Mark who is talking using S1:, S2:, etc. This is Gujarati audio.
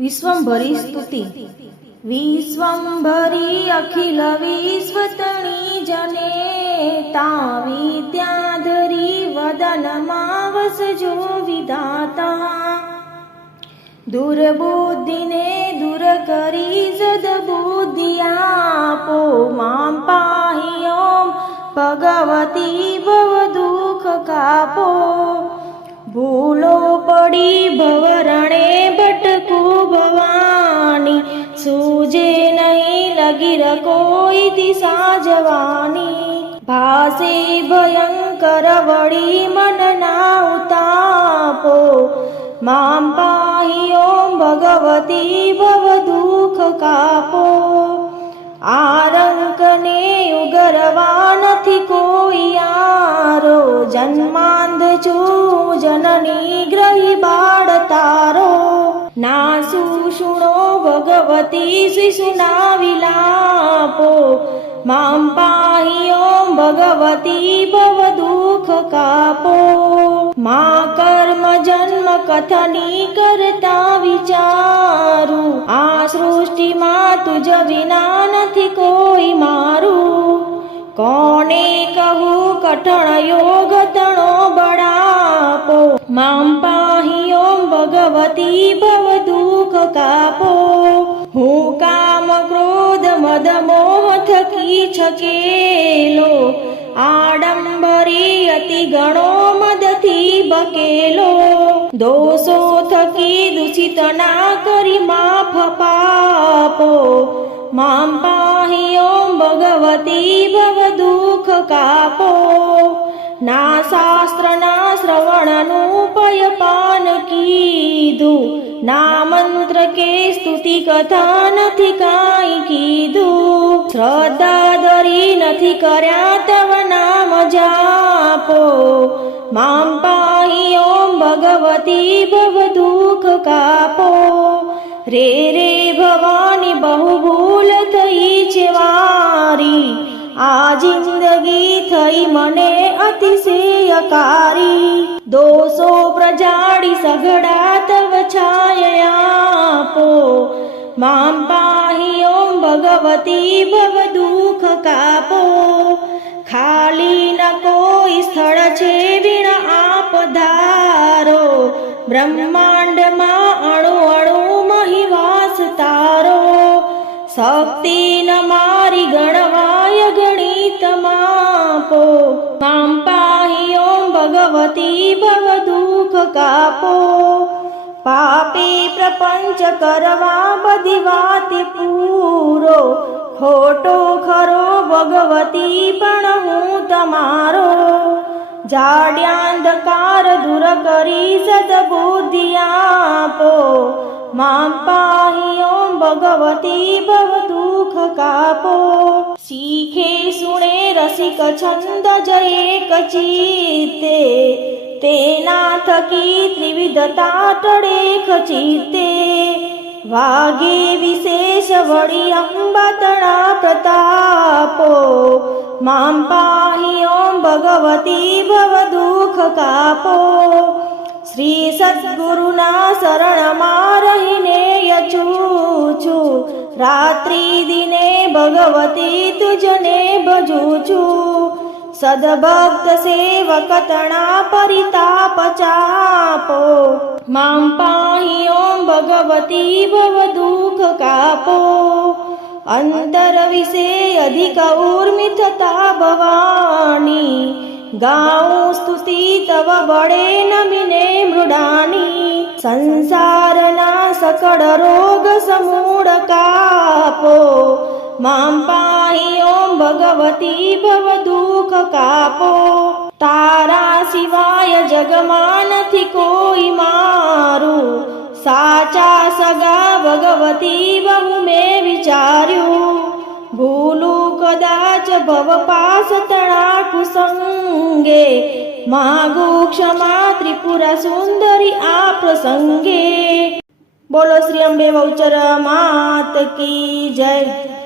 S1: વિશ્વંભરી સ્તુતિ. વિશ્વંભરી અખિલ વિશ્વતણી જને તા વિદ્યાધરી વદનમાં વસજો વિધાતા. દુર્બુદ્ધિને દૂર કરી સદબુદ્ધિ આપો, મામ પાહી ઓમ ભગવતી કોઈ દિશા જવાની? ભાસે ભયંકર વળી મનના ઉતાપો. મામ પાહી ઓમ ભગવતી ભવ દુઃખ કાપો. આરંકને ઉગરવા નથી કોઈ આરો જન્માંધ છું જનની ગ્રહી બાળ તારો. નાસુ શુણો ભગવતી શિશુના વિલાપો. મામ પાહી ઓમ ભગવતી ભવ દુઃખ કાપો. મા કર્મ જન્મ કથની કરતા વિચારું. આ સૃષ્ટિમાં તુજ વિના નથી કોઈ મારું. કોને કહું કઠણ યોગ તણો બળાપો? મામ ઓમ ભગવતી ભવ દુઃખ કાપો હું કામ ક્રોધ મદ મોહ થકી છકેલો આડંબરી અતિ ગણો મદથી બકેલો દોષો થકી દૂષિત ના કરી માફ પાપો મામ પાહી ઓમ ભગવતી ભવ દુઃખ કાપો ના શાસ્ત્ર ના શ્રવણનું પયપાન કીધું, ના મંત્ર કે સ્તુતિ કથા નથી કાંઈ કીધું. શ્રદ્ધા ધરી નથી કર્યા તવ નામ જાપો. મામ પાહી ઓમ ભગવતી ભવ દુઃખ કાપો. રે રે ભવાની બહુ ભૂલ થઈ છે વારી. આ જિંદગી થઈ મને અતિશયકારી દોષો પ્રજાડી સઘળા તવ છાયયાપો મામ પાહી ઓમ ભગવતી ભવ દુઃખ કાપો. ખાલી ન કોઈ સ્થળ છે વિણ આપ ધારો. બ્રહ્માંડમાં અણુ અણુ મહિવાસ તારો. શક્તિ ન મારી ગણવાય ગણિત માપો. મામ પાહી ઓમ ભગવતી ભવ દુઃખ કાપો. પાપી પ્રપંચ કરવા બધી વાત પૂરો. ખોટો ખરો ભગવતી પણ હું તમારો. જાડ્યાંધકાર દૂર કરી સદબુદ્ધિ આપો. માં પાહિયો ભગવતી ભવ દુઃખ કાપો. શીખે સુણે રસિક છંદ જય કચીતે. તેના થકી ત્રિવિધતા ટળે ખચીતે, વાગે વિશેષ વળી અંબાતણા પ્રતાપો. મામ પાહી ઓમ ભગવતી ભવ દુઃખ કાપો. શ્રી સદગુરુના શરણમાં રહીને યચું છું રાત્રિ દિને ભગવતી તુજને ભજું છું સદભક્ત સેવક તણા પરિતાપ ચાપો મામ પાહી ઓમ ભગવતી ભવ દુઃખ કાપો અંતર વિશે અધિક ઉર્મિ થતા ભવાની ગાઉં સ્તુતિ તવ બળે નમિને મૃડાની સંસારના સકળ રોગ સમૂળ કાપો મામ પાહી ઓમ ભગવતી ભવ દુઃખ કાપો. તારા સિવાય જગમાં નથી કોઈ મારું. સાચા સગા ભગવતી બહુ મેં વિચાર્યું. ભૂલું કદાચ ભવ પાસ તણા કુસંગે માગુ ક્ષમા ત્રિપુરા સુંદરી આ પ્રસંગે. બોલો શ્રી અંબે વૌચર માત કી જય.